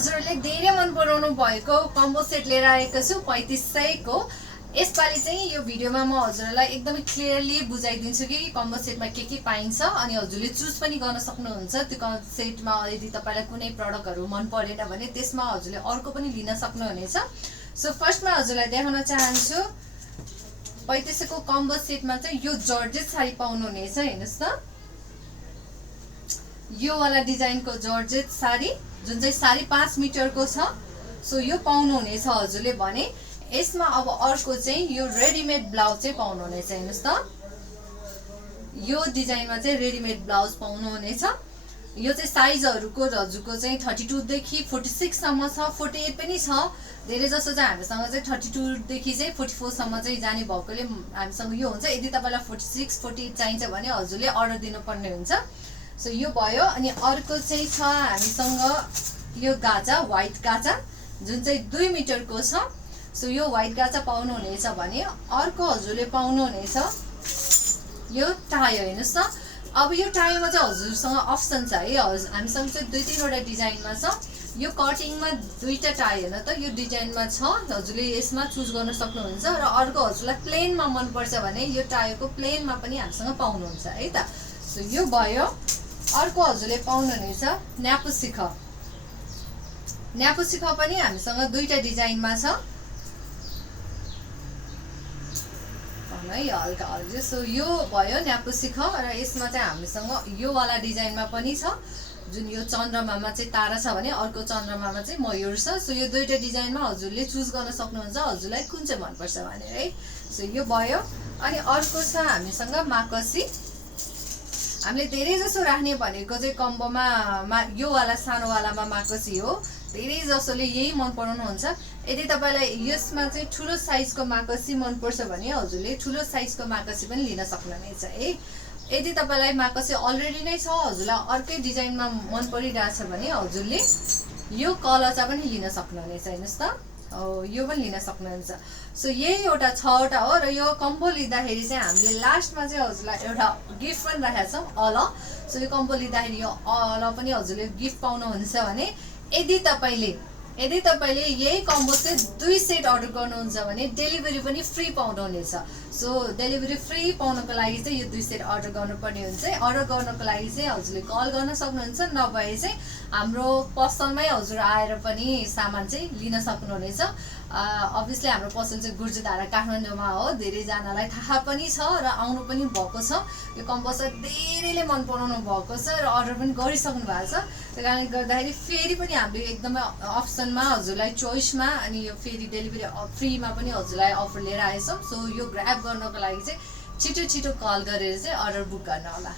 हजुरहरूले धेरै मन पराउनु भएको कम्बो सेट लिएर आएको छु 3500 को। यसपालि चाहिँ यो भिडियोमा म हजुरहरूलाई एकदमै क्लियरली बुझाइदिन्छु कि कम्बो सेटमा के पाइन्छ अनि हजुरले चुज पनि गर्न सक्नुहुन्छ। त्यो सेटमा यदि तपाईलाई कुनै प्रडक्टहरु मन परेन भने त्यसमा हजुरले अर्को पनि लिन सक्नुहुनेछ। सो फर्स्टमा हजुरलाई देखाउन चाहन्छु 3500 को कम्बो सेटमा चाहिँ यो जर्जेट साडी पाउनुहुनेछ। हेर्नुस् त, यो वाला डिजाइनको जर्जेट साडी जुन चाहिँ 5.5 मिटरको छ। सो यो पाउनुहुनेछ हजुरले भने। यसमा अब अर्को चाहिँ यो रेडीमेड ब्लाउज चाहिँ पाउनुहुनेछ। हेर्नुस् त, यो डिजाइनमा चाहिँ रेडीमेड ब्लाउज पाउनुहुनेछ। यो चाहिँ साइजहरुको हजुरको चाहिँ 32 देखि 46 सम्म छ, 48 पनि छ। धेरै जसो चाहिँ हामीसँग चाहिँ 32 देखि चाहिँ 44 सम्म चाहिँ जाने भएकोले हामीसँग यो हुन्छ। यदि तपाईलाई 46 48 चाहिन्छ भने हजुरले अर्डर दिनुपर्ने हुन्छ। सो यो भयो। अनि अर्को चाहिँ छ हामीसँग यो गाजा, व्हाइट गाजा जुन चाहिँ 2 मिटरको छ। सो यो व्हाइट गाजा पाउनुहुनेछ भने अर्को हजुरले पाउनुहुनेछ यो टायो। हेर्नुस् त, अब यो टायोमा चाहिँ हजुरसँग अप्सन छ है। हामीसँग चाहिँ 2-3 वटा डिजाइनमा छ। यो कटिङमा 2टा टाई हैन त, यो डिजाइनमा छ। हजुरले यसमा चुज गर्न सक्नुहुन्छ। र अर्को हजुरलाई प्लेनमा मन पर्छ भने यो टायोको प्लेनमा पनि हामीसँग पाउनुहुन्छ है त। सो यो भयो। अर्को हजुरले पाउनुहुनेछ न्यापुसिख। न्यापुसिख पनि हामीसँग 2टा डिजाइनमा छ है, हल्का हल्का। सो यो भयो न्यापुसिख। र यसमा चाहिँ हामीसँग यो वाला डिजाइनमा पनि छ जुन यो चन्द्रमामा चाहिँ तारा छ भने अर्को चन्द्रमामा चाहिँ मयूर छ। सो यो 2टा डिजाइनमा हजुरले चुज गर्न सक्नुहुन्छ हजुरलाई कुन चाहिँ मन पर्छ भने है। सो यो भयो। अनि अर्को छ हामीसँग माकसी। हामीले धेरै जसो राख्ने भनेको चाहिँ कम्बोमा यो वाला सानो वालामा माकसी हो। धेरै जसोले यही मन पराउनुहुन्छ। यदि तपाईलाई यसमा चाहिँ ठुलो साइजको माकसी मन पर्छ भने हजुरले ठुलो साइजको माकसी पनि लिन सक्नुहुनेछ है। यदि तपाईलाई माकसी अलरेडी नै छ, हजुरलाई अर्कै डिजाइनमा मन परिरहेछ भने हजुरले यो कलचा पनि लिन सक्नुहुनेछ। हेर्नुस् त, यो पनि लिन सक्नुहुन्छ। सो यही एउटा 6वटा हो। र यो कम्बो लिँदाखेरि चाहिँ हामीले लास्टमा चाहिँ हजुरलाई एउटा गिफ्ट पनि राखेका छौँ, अल। सो यो कम्बो लिँदाखेरि यो अल पनि हजुरले गिफ्ट पाउनुहुन्छ भने यदि तपाईले यही कम्बो चाहिँ 2 सेट अर्डर गर्नुहुन्छ भने डेलिभरी पनि फ्री पाउनुहुनेछ। सो डेलिभरी फ्री पाउनको लागि चाहिँ यो 2 सेट अर्डर गर्नुपर्ने हुन्छ। अर्डर गर्नको लागि चाहिँ हजुरले कल गर्न सक्नुहुन्छ, नभए चाहिँ हाम्रो पसलमै हजुर आएर पनि सामान चाहिँ लिन सक्नुहुनेछ। अभियसली हाम्रो पसल चाहिँ गुर्जरधारा काठमाडौँमा हो। धेरैजनालाई थाहा पनि छ र आउनु पनि भएको छ। यो कम्बो सेट धेरैले मन पराउनु भएको छ र अर्डर पनि गरिसक्नु भएको छ। त्यही कारणले गर्दाखेरि फेरि पनि हामीले एकदमै अप्सनमा हजुरलाई चोइसमा अनि यो फेरि डेलिभरी फ्रीमा पनि हजुरलाई अफर लिएर आएछौँ। सो यो ग्र्याब गर्नको लागि चाहिँ छिटो कल गरेर चाहिँ अर्डर बुक गर्न होला।